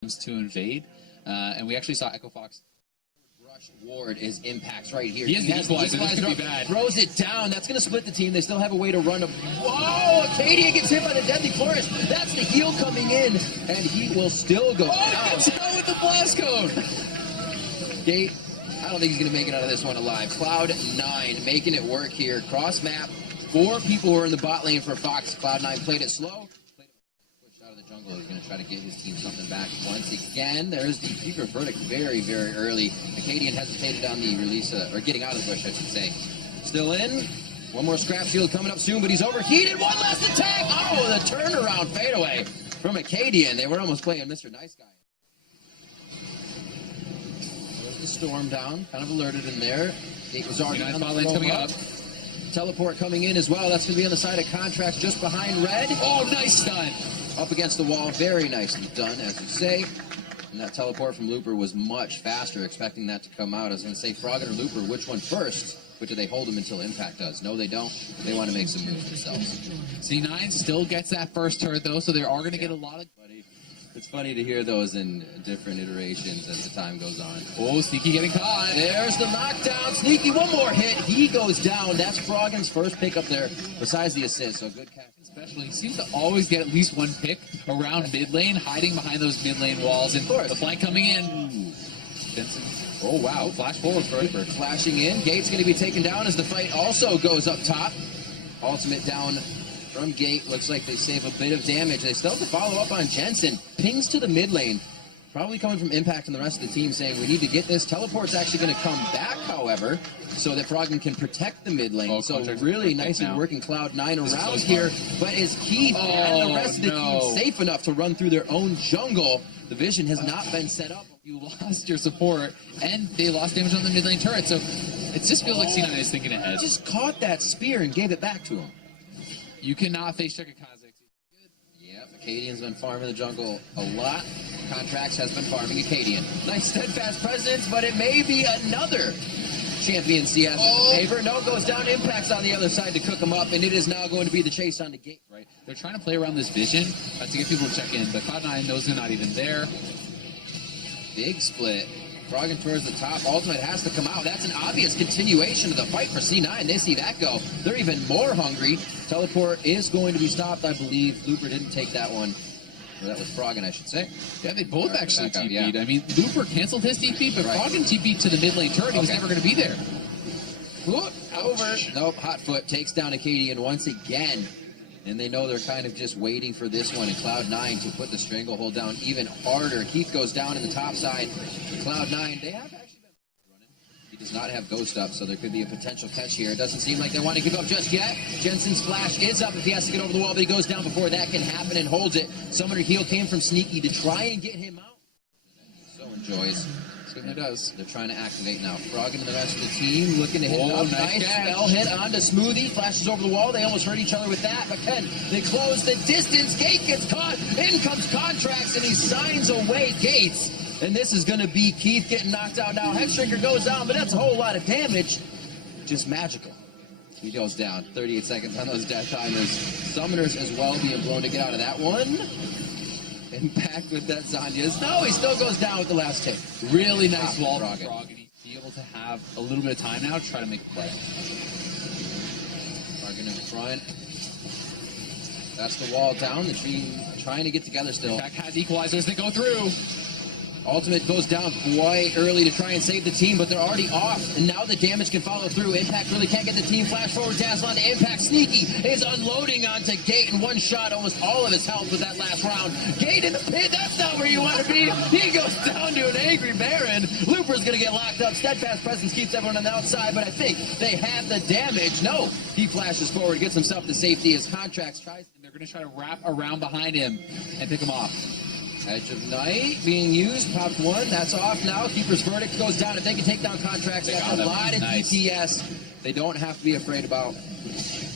to invade, and we actually saw Echo Fox. Rush Ward is impacts right here. He has the equalizer. This could be bad. Throws it down. That's going to split the team. They still have a way to run. Whoa! 𝐤𝐴𝐴 gets hit by the Deadly Flourish. That's the heal coming in, and he will still go down. Gets hit with the blast cone. Gate, I don't think he's going to make it out of this one alive. Cloud9 making it work here. Cross map. 4 people who are in the bot lane for Fox. Cloud9 played it slow. Out of the jungle, he's going to try to get his team something back once again. There's the secret verdict very, very early. 𝐤𝐴𝐴 hesitated on the release, or getting out of the bush, I should say. Still in. One more scrap shield coming up soon, but he's overheated. One last attack. Oh, the turnaround fadeaway from 𝐤𝐴𝐴. They were almost playing Mr. Nice Guy. There's the storm down, kind of alerted in there. Gate was already on the lane's coming up. Teleport coming in as well. That's going to be on the side of Contracts just behind Red. Oh, nice stun. Up against the wall, very nicely done, as you say. And that teleport from Looper was much faster, expecting that to come out. I was going to say, Froggen or Looper, which one first? But do they hold him until Impact does? No, they don't. They want to make some moves themselves. C9 still gets that first turret, though, so they are going to get a lot of... It's funny to hear those in different iterations as the time goes on. Oh, Sneaky getting caught. There's the knockdown. Sneaky, one more hit. He goes down. That's Froggen's first pick up there, besides the assist. So good catch. Especially, he seems to always get at least one pick around mid lane, hiding behind those mid lane walls. And the flank coming in. Benson. Oh, wow. Flash forward for Reaper. Flashing in. Gate's going to be taken down as the fight also goes up top. Ultimate down from Gate. Looks like they save a bit of damage. They still have to follow up on Jensen. Pings to the mid lane. Probably coming from Impact and the rest of the team saying, we need to get this. Teleport's actually going to come back, however, so that Froggen can protect the mid lane. So really nicely working Cloud9 around here. But is Keith and the rest of the team safe enough to run through their own jungle? The vision has not been set up. You lost your support, and they lost damage on the mid lane turret. So it just feels like C9 is thinking ahead. Just caught that spear and gave it back to him. You cannot face check a 𝐠𝐿𝐴. Yep, 𝐤𝐴𝐴's been farming the jungle a lot. Contracts has been farming 𝐤𝐴𝐴. Nice steadfast presence, but it may be another champion CS paper. No, goes down. Impacts on the other side to cook him up, and it is now going to be the chase on the Gate. Right, they're trying to play around this vision to get people to check in, but Cloud9 knows they're not even there. Big split. Froggen towards the top. Ultimate has to come out. That's an obvious continuation of the fight for C9. They see that go. They're even more hungry. Teleport is going to be stopped, I believe. Looper didn't take that one. Or that was Froggen, I should say. Yeah, they both actually TP'd. I mean, Looper canceled his TP, but Froggen TP'd to the mid lane turret. He was never going to be there. Over. Nope, hot foot takes down 𝐤𝐴𝐴 once again. And they know they're kind of just waiting for this one in Cloud9 to put the stranglehold down even harder. Keith goes down in the top side. Cloud9, they have actually been running. He does not have Ghost up, so there could be a potential catch here. It doesn't seem like they want to give up just yet. Jensen's flash is up if he has to get over the wall, but he goes down before that can happen and holds it. Summoner heal came from Sneaky to try and get him out. So enjoys. It does. They're trying to activate now. Froggen and the rest of the team looking to hit it up. Nice spell hit onto �smoothie. Flashes over the wall. They almost hurt each other with that. But can they close the distance? Gate gets caught. In comes Contracts, and he signs away Gates. And this is going to be Keith getting knocked out now. Hexdrinker goes down, but that's a whole lot of damage. Just magical. He goes down. 38 seconds on those death timers. Summoners as well being blown to get out of that one. Impact with that Zhonya's. No, he still goes down with the last hit. Really nice wall from Froggen. Be able to have a little bit of time now to try to make a play. Froggen in front. That's the wall down. The team trying to get together still. Impact has equalizers that go through. Ultimate goes down quite early to try and save the team, but they're already off. And now the damage can follow through. Impact really can't get the team. Flash forward, dazzle onto Impact. Sneaky is unloading onto Gate in one shot. Almost all of his health with that last round. Gate in the pit. That's not where you want to be. He goes down to an angry Baron. Looper's going to get locked up. Steadfast presence keeps everyone on the outside, but I think they have the damage. No. He flashes forward, gets himself to safety. His Contracts tries. And they're going to try to wrap around behind him and pick him off. Edge of Night being used, popped one, that's off now. Keeper's Verdict goes down. If they can take down Contracts, they got a lot of DPS. They don't have to be afraid about.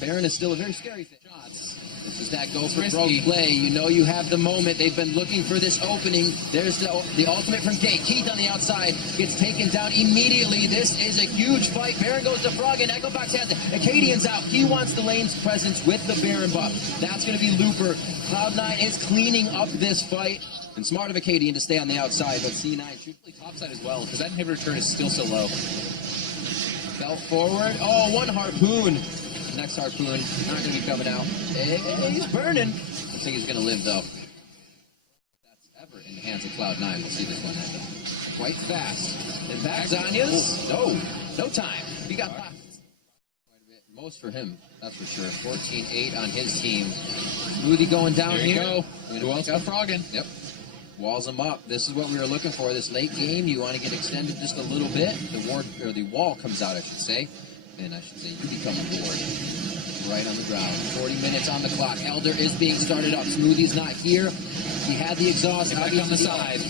Baron is still a very scary thing. This is that go for broke play. You know you have the moment. They've been looking for this opening. There's the ultimate from Gate. Keith on the outside gets taken down immediately. This is a huge fight. Baron goes to Froggen. Echo Fox has it. 𝐤𝐴𝐴's out. He wants the lane's presence with the Baron buff. That's going to be Looper. Cloud9 is cleaning up this fight. And smart of 𝐿CyRD to stay on the outside, but 𝐶9 should Probably topside as well, because that inhibitor turret is still so low. belt forward. Oh, one harpoon. Next harpoon, not going to be coming out. Hey, he's burning. Looks like he's going to live, though. That's ever in the hands of Cloud9. We'll see this one end up quite fast. And back Zhonya's. No time. He got popped. Quite a bit. Most for him, that's for sure. 14-8 on his team. 𝐬𝐬 going down There you here. go. Who else but Froggen? Yep. Walls them up. This is what we were looking for. This late game, you want to get extended just a little bit. The wall comes out, I should say. And I should say, you become a ward. Right on the ground. 40 minutes on the clock. Elder is being started up. 𝐬𝐬's not here. He had the exhaust. Back on the side.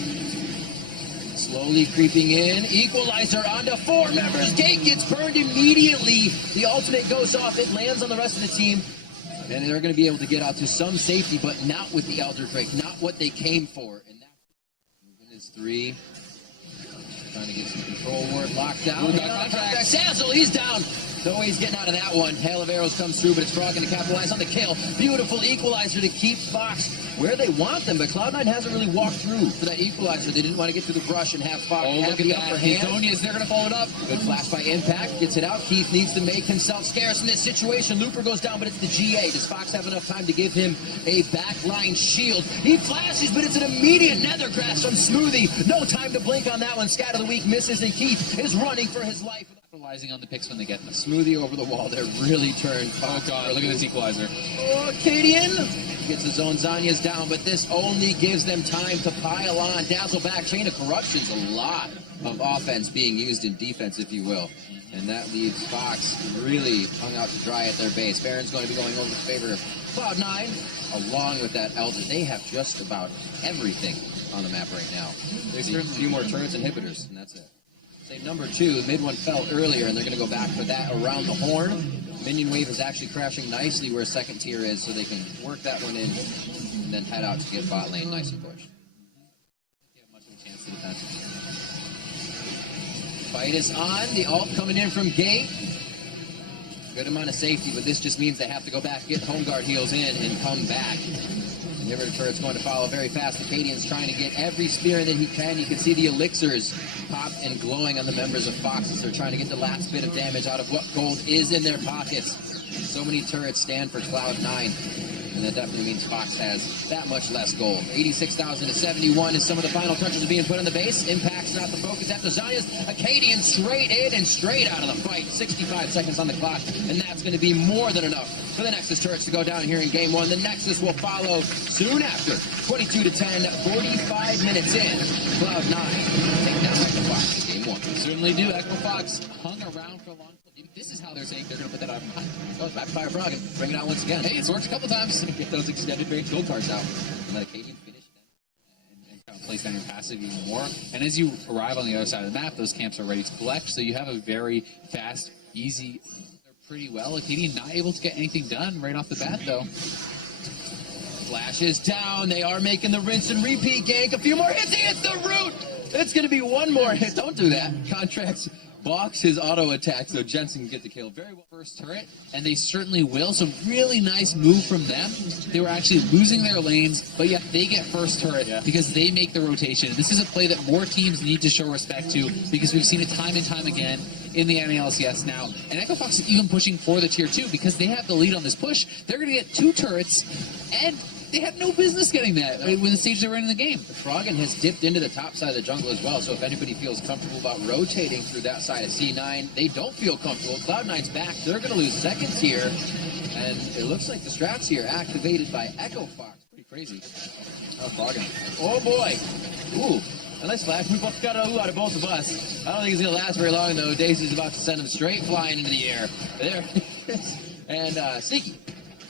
Slowly creeping in. Equalizer onto 4 members. 𝐤 gets burned immediately. The ultimate goes off. It lands on the rest of the team. And they're going to be able to get out to some safety, but not with the Elder Drake. Not what they came for. And that moving is 3. Trying to get some control ward locked down. 𝐿CyRD, he's down. No way he's getting out of that one. Hail of arrows comes through, but it's Froggen to capitalize on the kill. Beautiful equalizer to keep Fox where they want them, but Cloud9 hasn't really walked through for that equalizer. They didn't want to get through the brush and have Fox have the upper hand. Zzonia's there going to follow it up. Good flash by Impact. Gets it out. Keith needs to make himself scarce in this situation. Looper goes down, but it's the 𝐺A. Does Fox have enough time to give him a backline shield? He flashes, but it's an immediate nether grasp from 𝐬𝐬. No time to blink on that one. Scat of the week misses, and Keith is running for his life. Capitalizing on the picks when they get them. 𝐬𝐬 over the wall there really turned. Oh god, look at this equalizer. Oh, 𝐻𝐵ADian gets his own. Zhonya's down, but this only gives them time to pile on. Dazzle back. Chain of Corruption's a lot of offense being used in defense, if you will. And that leaves Fox really hung out to dry at their base. Baron's going to be going over in favor of Cloud9, along with that Elder. They have just about everything on the map right now. There's a few more turrets and inhibitors, and that's it. Say number 2, mid one fell earlier, and they're going to go back for that around the horn. Minion wave is actually crashing nicely where second tier is, so they can work that one in and then head out to get bot lane nice and pushed. You have much of a chance to defend. Fight is on. The ult coming in from 𝐤. Good amount of safety, but this just means they have to go back, get home guard heals in, and come back. Inhibitor turret's going to follow very fast. 𝐿CyRD's trying to get every spear that he can. You can see the elixirs pop and glowing on the members of Fox as they're trying to get the last bit of damage out of what gold is in their pockets. So many turrets stand for Cloud9. And that definitely means Fox has that much less gold. 86,000 to 71 as some of the final touches are being put on the base. Impact's not the focus after Zhonya's. 𝐿CyRD straight in and straight out of the fight. 65 seconds on the clock, and that's going to be more than enough for the Nexus turrets to go down here in game 1. The Nexus will follow soon after. 22 to 10, 45 minutes in. Cloud9 take down 𝐿CyRD in game 1. Certainly do. 𝐿CyRD hung around for a long time. This is how they're saying they're going to put that out behind. Oh, backfire Froggen. Bring it out once again. Hey, it's worked a couple times. Get those extended range gold cards out. And let 𝐿CyRD finish and kind of place down your passive even more. And as you arrive on the other side of the map, those camps are ready to collect. So you have a very fast, easy, they're pretty well. 𝐿CyRD not able to get anything done right off the bat, though. Flashes down. They are making the rinse and repeat gank. A few more hits. He hits the root. It's going to be one more hit. Don't do that. Contracts blocks his auto attack so Jensen can get the kill. Very well. First turret, and they certainly will. So really nice move from them. They were actually losing their lanes, but yet they get first turret because they make the rotation. This is a play that more teams need to show respect to because we've seen it time and time again in the NALCS now. And Echo Fox is even pushing for the tier 2 because they have the lead on this push. They're going to get 2 turrets, and they had no business getting that when the stage they were in the game. Froggen has dipped into the top side of the jungle as well, so if anybody feels comfortable about rotating through that side of 𝐶9, they don't feel comfortable. Cloud9's back. They're going to lose second tier, and it looks like the strats here activated by Echo Fox. Pretty crazy. Oh, Froggen. Oh, boy. Ooh. A nice flash. We both got a ooh out of both of us. I don't think it's going to last very long, though. Daisy's about to send him straight flying into the air. There it is. And 𝐿CyRD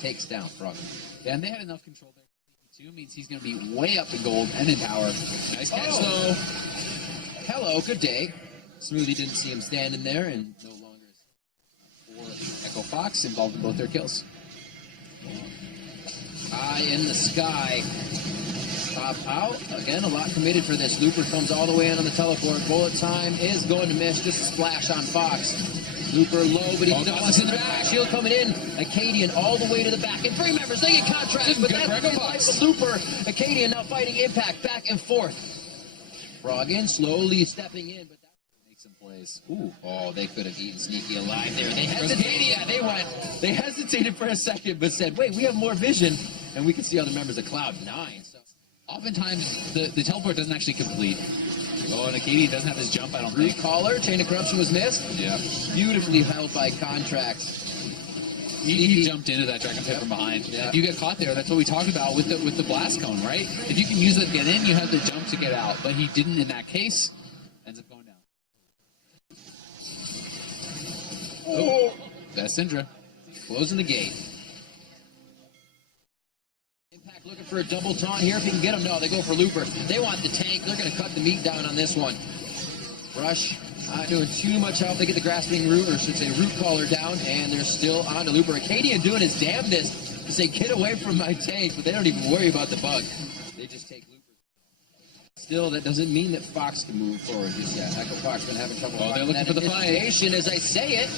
takes down Froggen. Yeah, and they had enough control there. 2 means he's going to be way up in gold and in power. Nice catch, though. Hello, good day. 𝐬𝐬 didn't see him standing there, and no longer is For Echo Fox involved in both their kills. Eye in the sky. Pop out. Again, a lot committed for this. Looper comes all the way in on the teleport. Bullet time is going to miss. Just a splash on Fox. Looper low, but he Oh, does in the back. Shield coming in. 𝐤𝐴Cadian all the way to the back. And three members, they get contracts, but that's the fight with Looper. 𝐤𝐴Cadian now fighting Impact back and forth. Froggen slowly stepping in, but that makes some plays. Ooh, oh, they could have eaten Sneaky alive there. They hesitated. Yeah, they hesitated for a second, but said, wait, we have more vision, and we can see other members of Cloud9. So Oftentimes, the teleport doesn't actually complete. Oh, and 𝐤𝐴Cadian doesn't have his jump, I don't think. Recaller, Chain of Corruption was missed. Yeah. Beautifully held by Contracts. He jumped into that Dragon Pit from behind. Yeah. If you get caught there, that's what we talked about with the blast cone, right? If you can use it to get in, you have the jump to get out. But he didn't in that case. Ends up going down. Oh, that's Syndra. Closing the gate. Impact looking for a double taunt here. If he can get him, no, they go for Looper. They want the tank. They're going to cut the meat down on this one. Rush, not doing too much help. They get the grasping root, or I should say root caller down, and they're still on to Looper. 𝐤𝐴Cadian doing his damnedest to say, get away from my tank, but they don't even worry about the bug. They just take Looper. Still, that doesn't mean that Fox can move forward just yet. Echo Fox been having trouble. Oh, they're looking for the fight. As I say it,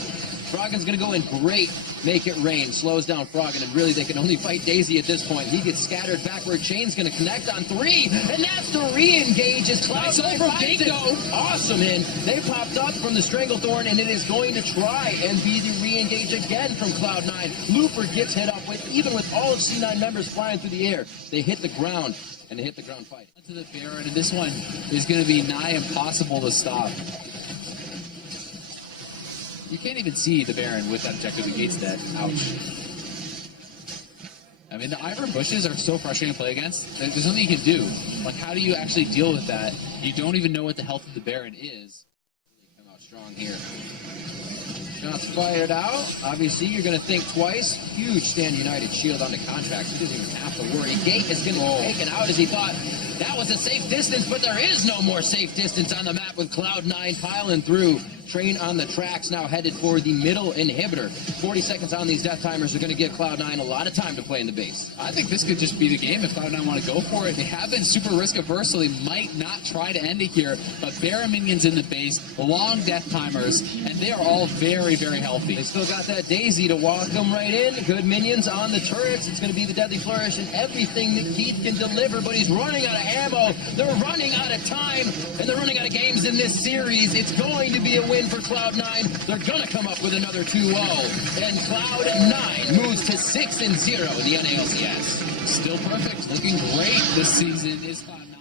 Froggen's going to go in great. Make it rain. Slows down Froggen, and really they can only fight Daisy at this point. He gets scattered backward. Chain's going to connect on 3, and that's the re-engage as Cloud9 finds it. Awesome in. They popped up from the Stranglethorn, and it is going to try and be the re-engage again from Cloud9. Looper gets hit up with, even with all of C9 members flying through the air. They hit the ground, and they hit the ground fight. To the Baron, and this one is going to be nigh impossible to stop. You can't even see the Baron with that objective. The gate's dead. Ouch. I mean, the Iron Bushes are so frustrating to play against. There's nothing you can do. Like, how do you actually deal with that? You don't even know what the health of the Baron is. Come out strong here. Shots fired out. Obviously, you're going to think twice. Huge Stand United shield on the Contracts. He doesn't even have to worry. Gate is going to be taken out as he thought that was a safe distance, but there is no more safe distance on the map with Cloud9 piling through. Train on the tracks now headed for the middle inhibitor. 40 seconds on these death timers are going to give Cloud9 a lot of time to play in the base. I think this could just be the game if Cloud9 want to go for it. They have been super risk averse, so they might not try to end it here. But Baron minions in the base, long death timers, and they are all very, very healthy. They still got that Daisy to walk them right in. Good minions on the turrets. It's going to be the Deadly Flourish and everything that Keith can deliver, but he's running out of ammo. They're running out of time, and they're running out of games in this series. It's going to be a win for Cloud9. They're going to come up with another 2-0, and Cloud9 moves to 6-0 in the NALCS. Still perfect. Looking great this season is Cloud9.